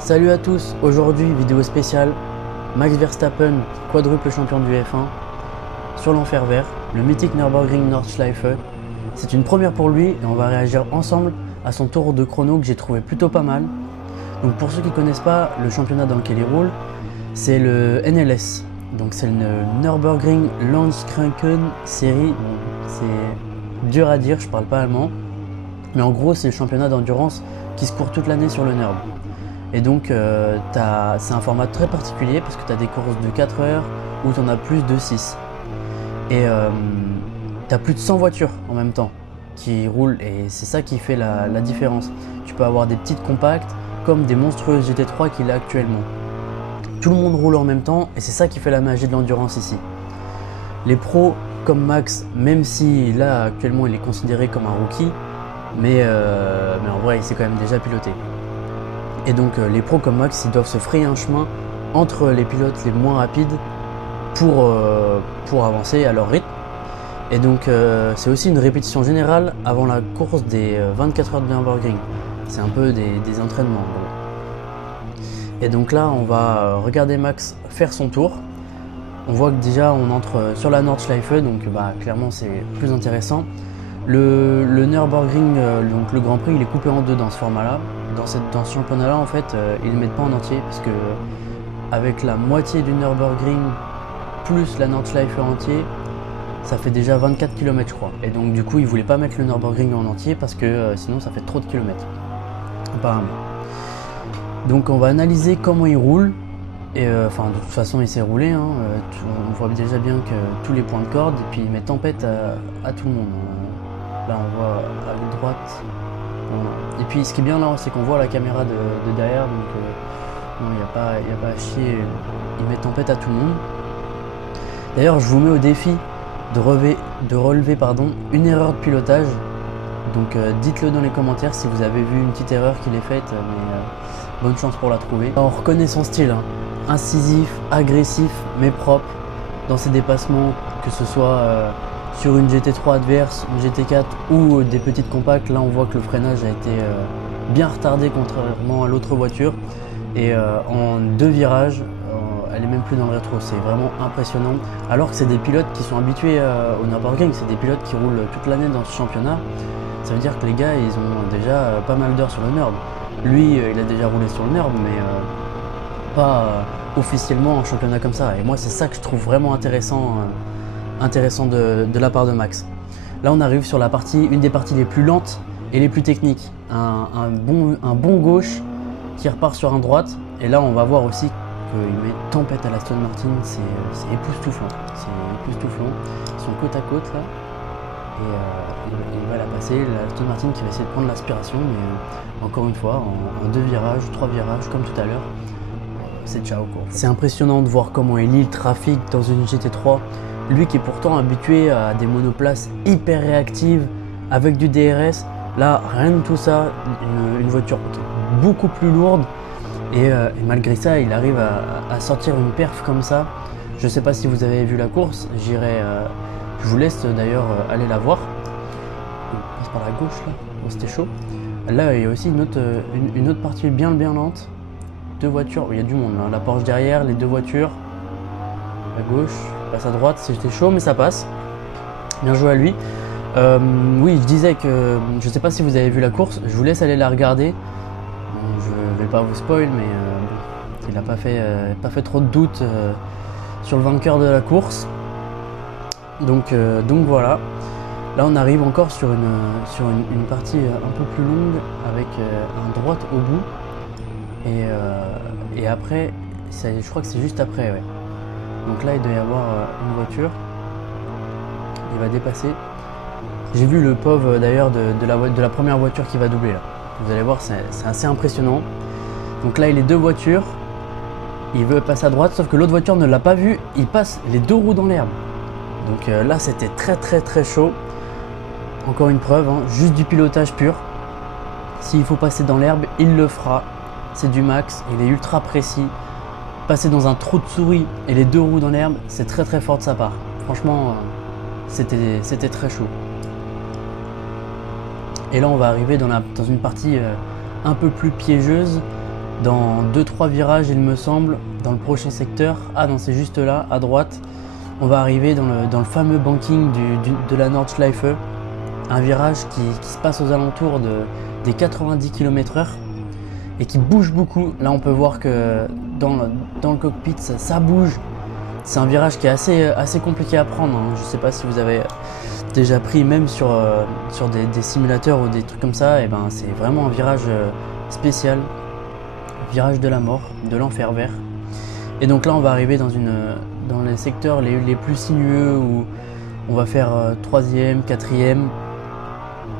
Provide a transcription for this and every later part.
Salut à tous, aujourd'hui vidéo spéciale, Max Verstappen, quadruple champion du F1, sur l'enfer vert, le mythique Nürburgring Nordschleife. C'est une première pour lui et on va réagir ensemble à son tour de chrono que j'ai trouvé plutôt pas mal. Donc pour ceux qui ne connaissent pas le championnat dans lequel il roule, c'est le NLS, donc c'est le Nürburgring Landskranken Serie. Bon, c'est dur à dire, je parle pas allemand, mais en gros c'est le championnat d'endurance qui se court toute l'année sur le Nürb. Et donc c'est un format très particulier parce que tu as des courses de 4 heures où tu en as plus de 6. Et tu as plus de 100 voitures en même temps qui roulent et c'est ça qui fait la différence. Tu peux avoir des petites compactes comme des monstrueuses GT3 qu'il a actuellement. Tout le monde roule en même temps et c'est ça qui fait la magie de l'endurance ici. Les pros comme Max, même si là actuellement il est considéré comme un rookie, mais en vrai il s'est quand même déjà piloté. Et donc les pros comme Max, ils doivent se frayer un chemin entre les pilotes les moins rapides pour avancer à leur rythme. Et donc c'est aussi une répétition générale avant la course des 24 heures de Nürburgring. C'est un peu des entraînements. Et donc là, on va regarder Max faire son tour. On voit que déjà on entre sur la Nordschleife, donc clairement c'est plus intéressant. Le Nürburgring, donc le Grand Prix, il est coupé en deux dans ce format-là. Dans ce championnat-là, en fait, ils ne le mettent pas en entier parce que avec la moitié du Nürburgring plus la Nordschleife entier, ça fait déjà 24 km, je crois. Et donc du coup, ils ne voulaient pas mettre le Nürburgring en entier parce que sinon ça fait trop de kilomètres, apparemment. Donc on va analyser comment il roule. Et de toute façon, il s'est roulé. Hein. On voit déjà bien que tous les points de corde, et puis il met tempête à tout le monde. Là, on voit à droite. Voilà. Et puis, ce qui est bien là, c'est qu'on voit la caméra de derrière. Donc, non, il n'y a pas à chier. Il met tempête à tout le monde. D'ailleurs, je vous mets au défi de relever une erreur de pilotage. Donc, dites-le dans les commentaires si vous avez vu une petite erreur qu'il est faite. Mais bonne chance pour la trouver. On reconnaît son style. Hein. Incisif, agressif, mais propre dans ses dépassements, que ce soit sur une GT3 adverse, une GT4 ou des petites compacts. Là on voit que le freinage a été bien retardé contrairement à l'autre voiture et en deux virages elle est même plus dans le rétro. C'est vraiment impressionnant alors que c'est des pilotes qui sont habitués au Nürburgring, c'est des pilotes qui roulent toute l'année dans ce championnat. Ça veut dire que les gars ils ont déjà pas mal d'heures sur le Nürb. Lui il a déjà roulé sur le Nürb mais pas officiellement en championnat comme ça. Et moi c'est ça que je trouve vraiment intéressant de la part de Max. Là on arrive sur une des parties les plus lentes et les plus techniques. Un bon gauche qui repart sur un droite. Et là on va voir aussi qu'il met tempête à l'Aston Martin. C'est époustouflant. C'est époustouflant. Ils sont côte à côte là. Et il va la passer. L'Aston Martin qui va essayer de prendre l'aspiration. Mais encore une fois, en deux virages, trois virages comme tout à l'heure. C'est ciao quoi. C'est impressionnant de voir comment il lit le trafic dans une GT3. Lui qui est pourtant habitué à des monoplaces hyper réactives avec du DRS. Là, rien de tout ça, une voiture qui est beaucoup plus lourde. Et malgré ça, il arrive à sortir une perf comme ça. Je sais pas si vous avez vu la course. Je vous laisse d'ailleurs aller la voir. On passe par la gauche là. Oh, c'était chaud. Là, il y a aussi une autre partie bien lente. Deux voitures, il y a du monde, hein. La Porsche derrière, les deux voitures, à gauche, passe à droite, c'était chaud mais ça passe. Bien joué à lui. Oui, je disais que je sais pas si vous avez vu la course, je vous laisse aller la regarder. Je vais pas vous spoil mais il n'a pas fait trop de doutes sur le vainqueur de la course. Donc voilà. Là on arrive encore sur une partie un peu plus longue avec un droite au bout. Et après, je crois que c'est juste après, ouais. Donc là, il doit y avoir une voiture. Il va dépasser. J'ai vu le pauvre d'ailleurs de la première voiture qui va doubler là. Vous allez voir, c'est assez impressionnant. Donc là, il est deux voitures. Il veut passer à droite, sauf que l'autre voiture ne l'a pas vu. Il passe les deux roues dans l'herbe. Donc là, c'était très chaud. Encore une preuve, hein, juste du pilotage pur. S'il faut passer dans l'herbe, il le fera. C'est du Max, il est ultra précis. Passer dans un trou de souris et les deux roues dans l'herbe, c'est très fort de sa part. Franchement, c'était très chaud. Et là, on va arriver dans une partie un peu plus piégeuse dans 2-3 virages, il me semble, dans le prochain secteur. Ah non, c'est juste là, à droite. On va arriver dans le fameux banking de la Nordschleife. Un virage qui se passe aux alentours des 90 km/h et qui bouge beaucoup. Là, on peut voir que dans le cockpit, ça bouge. C'est un virage qui est assez compliqué à prendre, hein. Je ne sais pas si vous avez déjà pris même sur des simulateurs ou des trucs comme ça. Et ben, c'est vraiment un virage spécial. Virage de la mort, de l'enfer vert. Et donc là, on va arriver dans les secteurs les plus sinueux où on va faire 3e, 4e.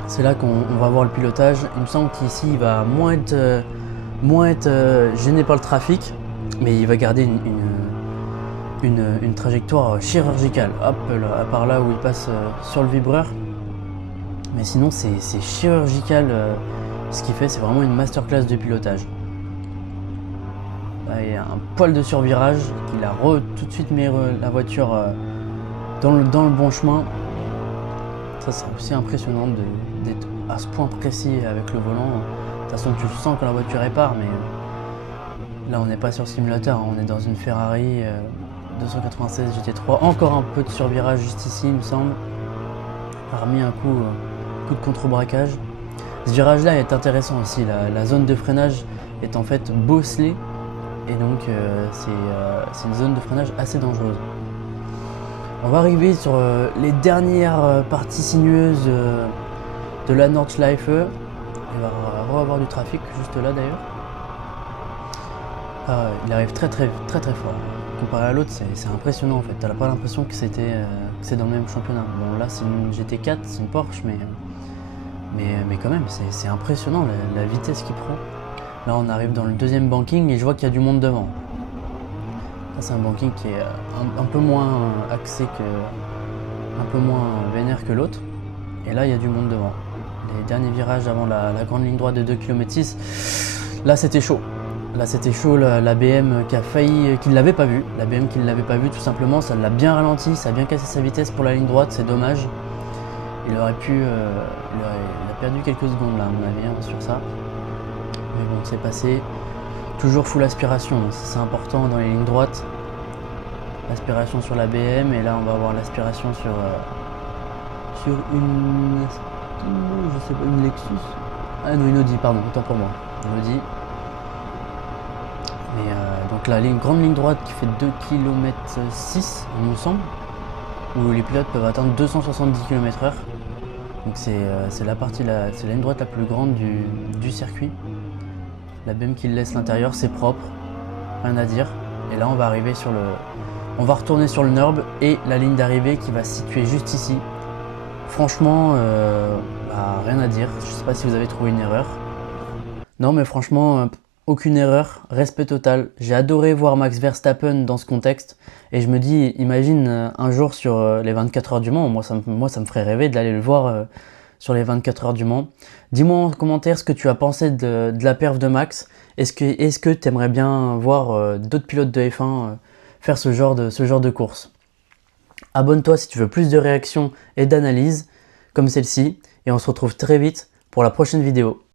C'est là qu'on va voir le pilotage. Il me semble qu'ici, il va moins être gêné par le trafic, mais il va garder une trajectoire chirurgicale. Hop, là, à part là où il passe sur le vibreur. Mais sinon, c'est chirurgical. Ce qu'il fait, c'est vraiment une masterclass de pilotage. Là, il y a un poil de survirage. Il a tout de suite mis la voiture dans le bon chemin. Ça, c'est aussi impressionnant d'être à ce point précis avec le volant. De toute façon, tu sens que la voiture est part, mais là, on n'est pas sur simulateur. On est dans une Ferrari 296 GT3. Encore un peu de survirage juste ici, il me semble. A remis un coup de contre-braquage. Ce virage-là est intéressant aussi. La zone de freinage est en fait bosselée. Et donc, c'est une zone de freinage assez dangereuse. On va arriver sur les dernières parties sinueuses de la Nordschleife. Il va avoir du trafic juste là d'ailleurs. Il arrive très fort. Comparé à l'autre, c'est impressionnant en fait. T'as pas l'impression que c'est dans le même championnat. Bon, là c'est une GT4, c'est une Porsche, mais quand même, c'est impressionnant la vitesse qu'il prend. Là, on arrive dans le deuxième banking et je vois qu'il y a du monde devant. Là, c'est un banking qui est un peu moins axé un peu moins vénère que l'autre. Et là, il y a du monde devant. Les derniers virages avant la grande ligne droite de 2,6 km, là, c'était chaud. Là, c'était chaud, la BM qui ne l'avait pas vu. La BM qui ne l'avait pas vu, tout simplement, ça l'a bien ralenti, ça a bien cassé sa vitesse pour la ligne droite, c'est dommage. Il aurait pu... il a perdu quelques secondes, là, à mon avis, hein, sur ça. Mais bon, c'est passé. Toujours full aspiration, c'est important dans les lignes droites. L'aspiration sur la BM, et là, on va avoir l'aspiration sur une... je sais pas, une Lexus. Ah non, une Audi, pardon, autant pour moi. Une Audi. Mais donc la grande ligne droite qui fait 2,6 km, il me semble, où les pilotes peuvent atteindre 270 km/h. Donc c'est la ligne droite la plus grande du circuit. La BM qui laisse l'intérieur, c'est propre, rien à dire. Et là on va arriver on va retourner sur le NURB et la ligne d'arrivée qui va se situer juste ici. Franchement, rien à dire. Je sais pas si vous avez trouvé une erreur. Non mais franchement, aucune erreur, respect total. J'ai adoré voir Max Verstappen dans ce contexte. Et je me dis, imagine un jour sur les 24 heures du Mans, moi ça me ferait rêver d'aller le voir sur les 24 heures du Mans. Dis-moi en commentaire ce que tu as pensé de la perf de Max. Est-ce que tu aimerais bien voir d'autres pilotes de F1 faire ce genre de course? Abonne-toi si tu veux plus de réactions et d'analyses comme celle-ci. Et on se retrouve très vite pour la prochaine vidéo.